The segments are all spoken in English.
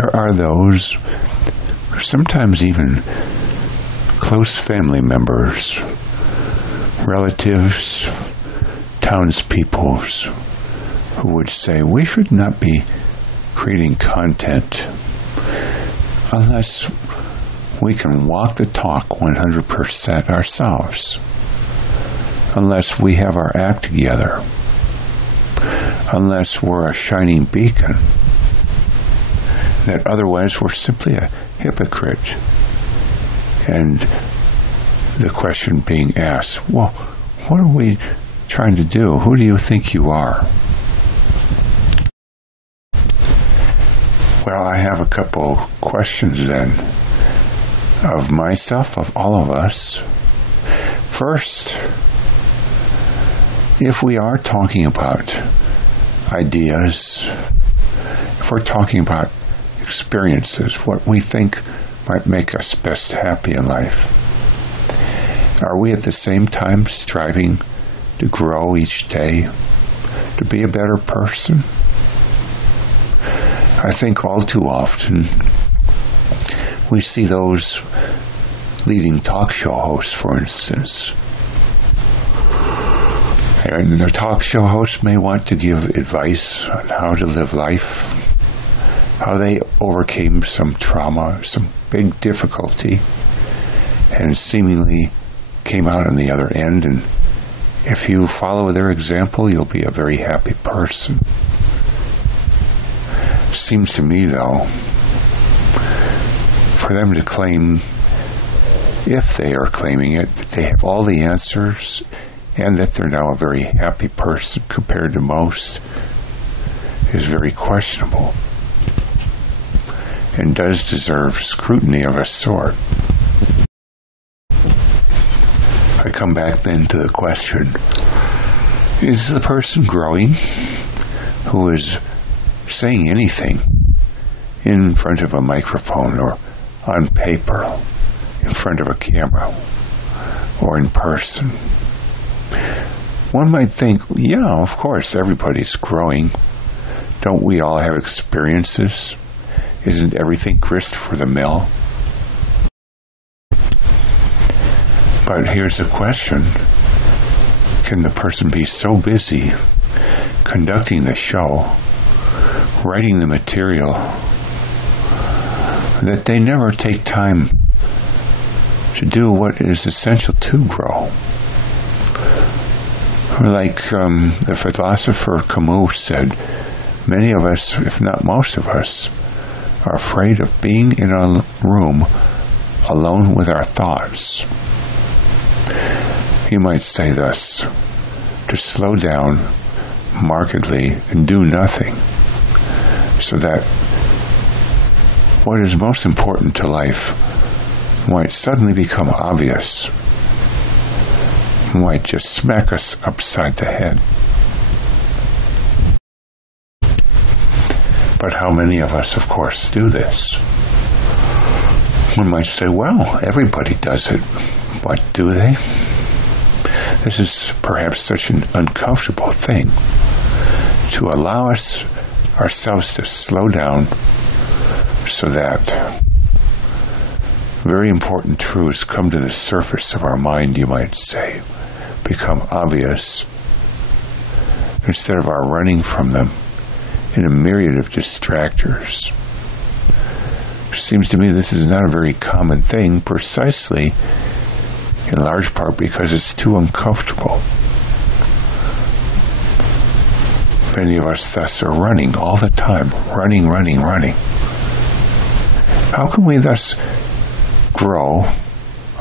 there are those, sometimes even close family members, relatives, townspeople, who would say we should not be creating content unless we can walk the talk 100% ourselves, unless we have our act together, unless we're a shining beacon, that otherwise we're simply a hypocrite. And the question being asked, well, what are we trying to do? Who do you think you are? Well, I have a couple questions then of myself, of all of us. First, if we are talking about ideas, if we're talking about experiences, what we think might make us best happy in life, are we at the same time striving to grow each day, to be a better person? I think all too often we see those leading talk show hosts, for instance. And the talk show host may want to give advice on how to live life, how they overcame some trauma, some big difficulty, and seemingly came out on the other end. And if you follow their example, you'll be a very happy person. Seems to me, though, for them to claim, if they are claiming it, that they have all the answers and that they're now a very happy person compared to most, is very questionable and does deserve scrutiny of a sort. I come back then to the question, is the person growing who is saying anything in front of a microphone or on paper, in front of a camera, or in person? One might think, yeah, of course, everybody's growing. Don't we all have experiences? Isn't everything grist for the mill? But here's the question. Can the person be so busy conducting the show, writing the material, that they never take time to do what is essential to grow? Like the philosopher Camus said, many of us, if not most of us, are afraid of being in a room alone with our thoughts. You might say thus, to slow down markedly and do nothing, so that what is most important to life might suddenly become obvious, might just smack us upside the head. But how many of us, of course, do this? One might say, well, everybody does it, but do they? This is perhaps such an uncomfortable thing, to allow us ourselves to slow down so that very important truths come to the surface of our mind, you might say, become obvious, instead of our running from them in a myriad of distractors. It seems to me this is not a very common thing, precisely in large part because it's too uncomfortable. Many of us thus are running all the time, running. How can we thus grow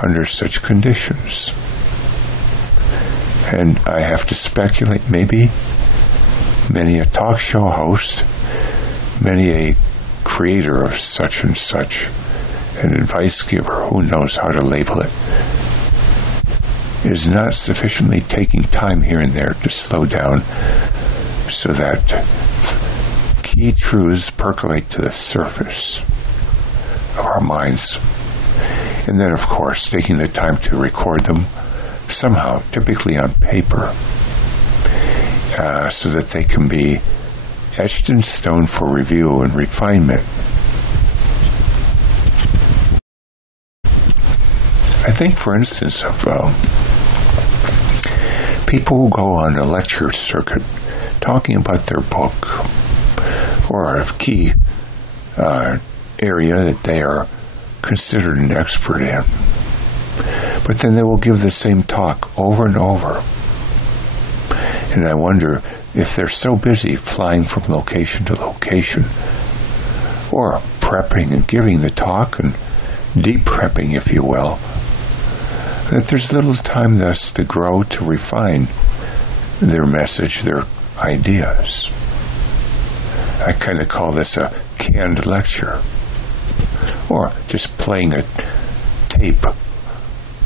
under such conditions? And I have to speculate, maybe many a talk show host, many a creator of such and such, an advice giver, who knows how to label it, is not sufficiently taking time here and there to slow down so that key truths percolate to the surface of our minds. And then, of course, taking the time to record them somehow, typically on paper, so that they can be etched in stone for review and refinement I think, for instance, of people who go on a lecture circuit talking about their book or a key area that they are considered an expert in. But then they will give the same talk over and over. And I wonder if they're so busy flying from location to location, or prepping and giving the talk and deep prepping, if you will, that there's little time thus to grow, to refine their message, their ideas. I kind of call this a canned lecture, or just playing a tape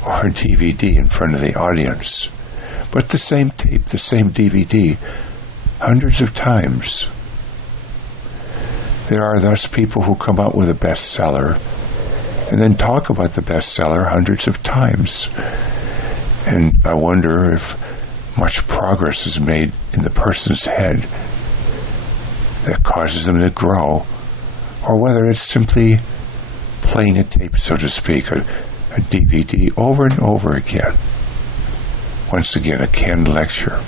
or a DVD in front of the audience. But the same tape, the same DVD, hundreds of times. There are thus people who come out with a bestseller and then talk about the bestseller hundreds of times. And I wonder if much progress is made in the person's head that causes them to grow, or whether it's simply playing a tape, so to speak, a DVD over and over again. Once again, a canned lecture.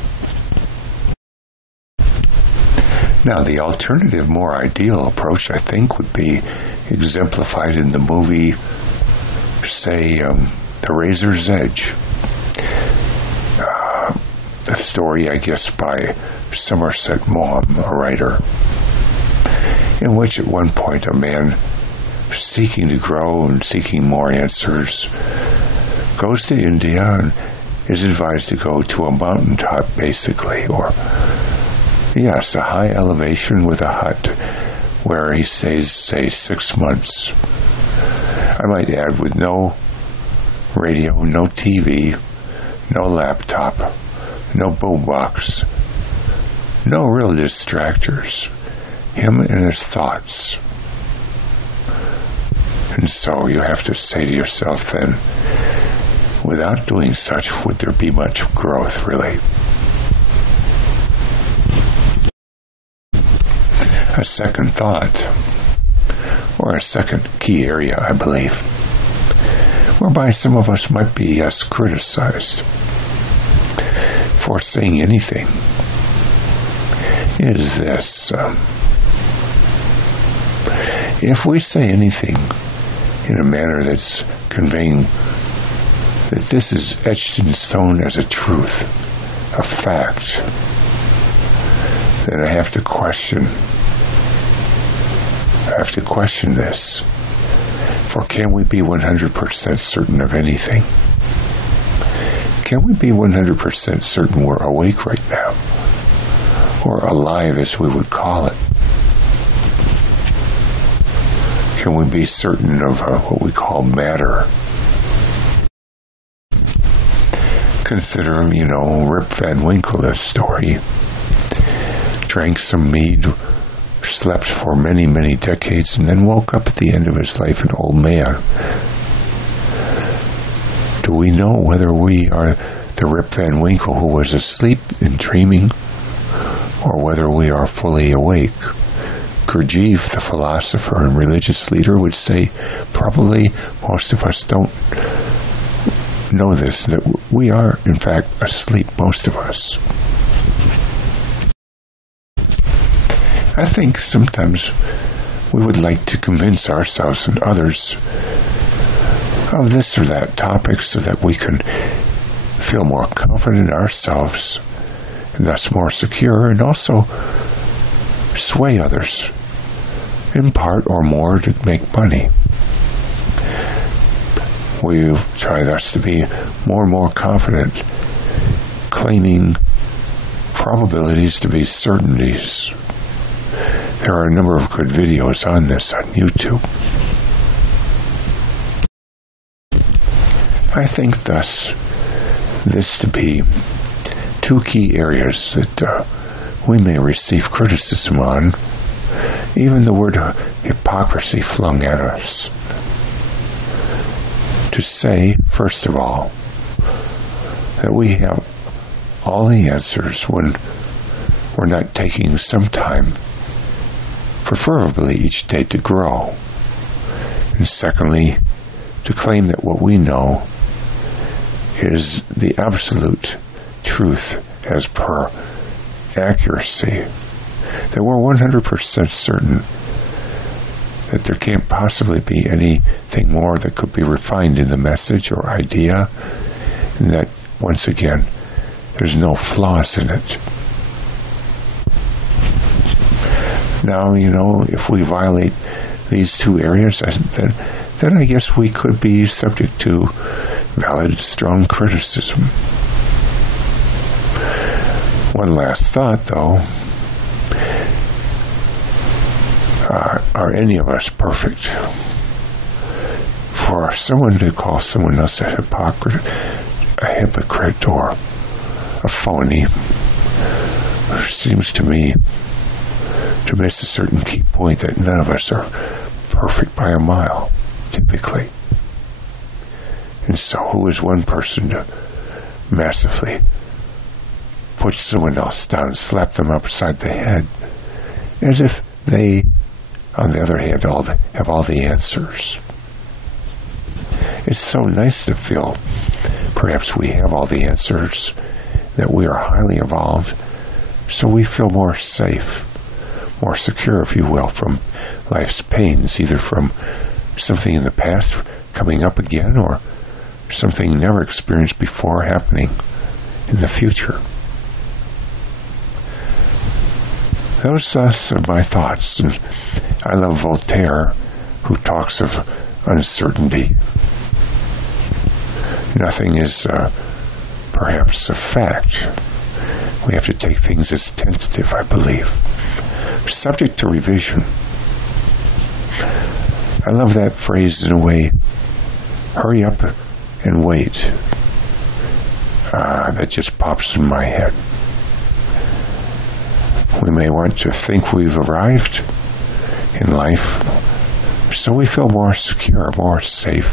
Now, the alternative, more ideal approach, I think, would be exemplified in the movie, say, The Razor's Edge. A story, I guess, by Somerset Maugham, a writer, in which at one point a man seeking to grow and seeking more answers goes to India and is advised to go to a mountaintop, basically, or, yes, a high elevation with a hut where he stays, say, 6 months. I might add, with no radio, no TV, no laptop, no boombox, no real distractors, him and his thoughts. And so you have to say to yourself then, without doing such, would there be much growth, really? A second thought, or a second key area, I believe, whereby some of us might be, yes, criticized for saying anything, is this. If we say anything in a manner that's conveying that this is etched in stone as a truth, a fact, then I have to question this. For can we be 100% certain of anything? Can we be 100% certain we're awake right now? Or alive, as we would call it? Can we be certain of what we call matter? Consider, Rip Van Winkle's story. Drank some mead, slept for many, many decades, and then woke up at the end of his life an old man. Do we know whether we are the Rip Van Winkle who was asleep and dreaming, or whether we are fully awake? Gurdjieff, the philosopher and religious leader, would say probably most of us don't know this, that we are, in fact, asleep, most of us. I think sometimes we would like to convince ourselves and others of this or that topic so that we can feel more confident in ourselves and thus more secure, and also sway others in part or more to make money. We try thus to be more and more confident, claiming probabilities to be certainties. There are a number of good videos on this on YouTube. I think thus this to be two key areas that we may receive criticism on, even the word hypocrisy flung at us. To say, first of all, that we have all the answers when we're not taking some time, preferably each day, to grow. And secondly, to claim that what we know is the absolute truth as per accuracy, that we're 100% certain that there can't possibly be anything more that could be refined in the message or idea, and that, once again, there's no flaws in it. Now, if we violate these two areas, then I guess we could be subject to valid, strong criticism. One last thought, though. Are any of us perfect? For someone to call someone else a hypocrite or a phony seems to me to miss a certain key point, that none of us are perfect by a mile, typically. And so who is one person to massively put someone else down and slap them upside the head as if they, on the other hand, have all the answers? It's so nice to feel perhaps we have all the answers, that we are highly evolved, so we feel more safe, more secure, if you will, from life's pains, either from something in the past coming up again or something never experienced before happening in the future. Those are my thoughts, and I love Voltaire, who talks of uncertainty. Nothing is perhaps a fact. We have to take things as tentative, I believe, subject to revision. I love that phrase in a way, hurry up and wait. That just pops in my head. We may want to think we've arrived in life, so we feel more secure, more safe.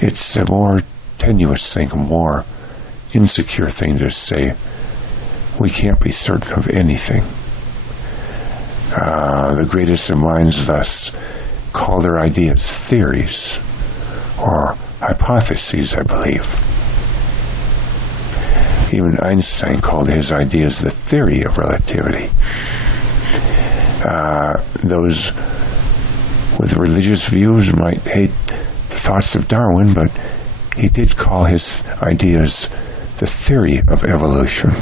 It's a more tenuous thing, a more insecure thing to say we can't be certain of anything. The greatest of minds thus call their ideas theories or hypotheses, I believe. Even Einstein called his ideas the theory of relativity. Those with religious views might hate the thoughts of Darwin, but he did call his ideas the theory of evolution.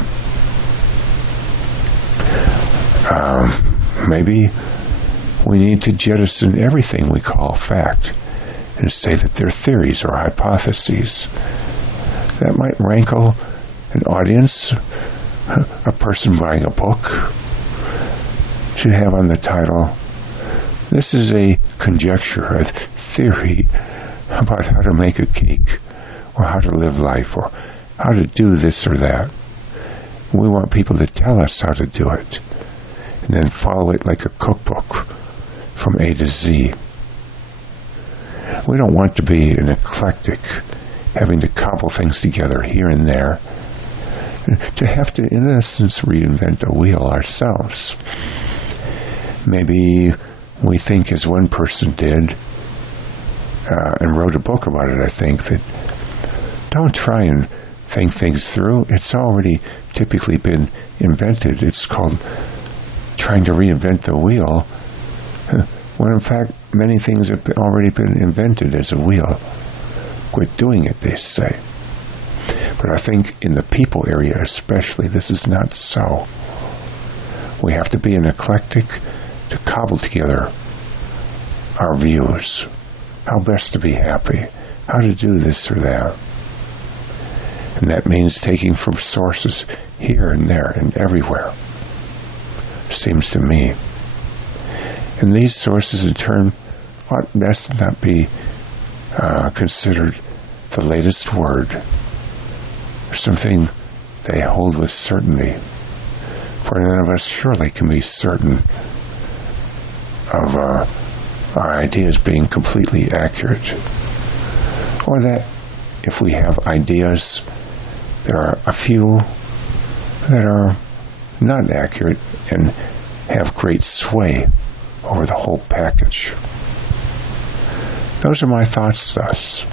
Maybe we need to jettison everything we call fact and say that they're theories or hypotheses. That might rankle an audience, a person buying a book, should have on the title, "This is a conjecture, a theory about how to make a cake, or how to live life, or how to do this or that." We want people to tell us how to do it, and then follow it like a cookbook from A to Z. We don't want to be an eclectic, having to cobble things together here and there, to have to, in essence, reinvent a wheel ourselves. Maybe we think, as one person did, and wrote a book about it, I think, that don't try and think things through. It's already typically been invented. It's called trying to reinvent the wheel, when in fact many things have already been invented as a wheel. Quit doing it, they say. But I think in the people area especially, this is not so. We have to be an eclectic to cobble together our views, how best to be happy, how to do this or that. And that means taking from sources here and there and everywhere, seems to me. And these sources in turn ought best not be considered the latest word, something they hold with certainty, for none of us surely can be certain of our ideas being completely accurate, or that if we have ideas, there are a few that are not accurate and have great sway over the whole package. Those are my thoughts thus.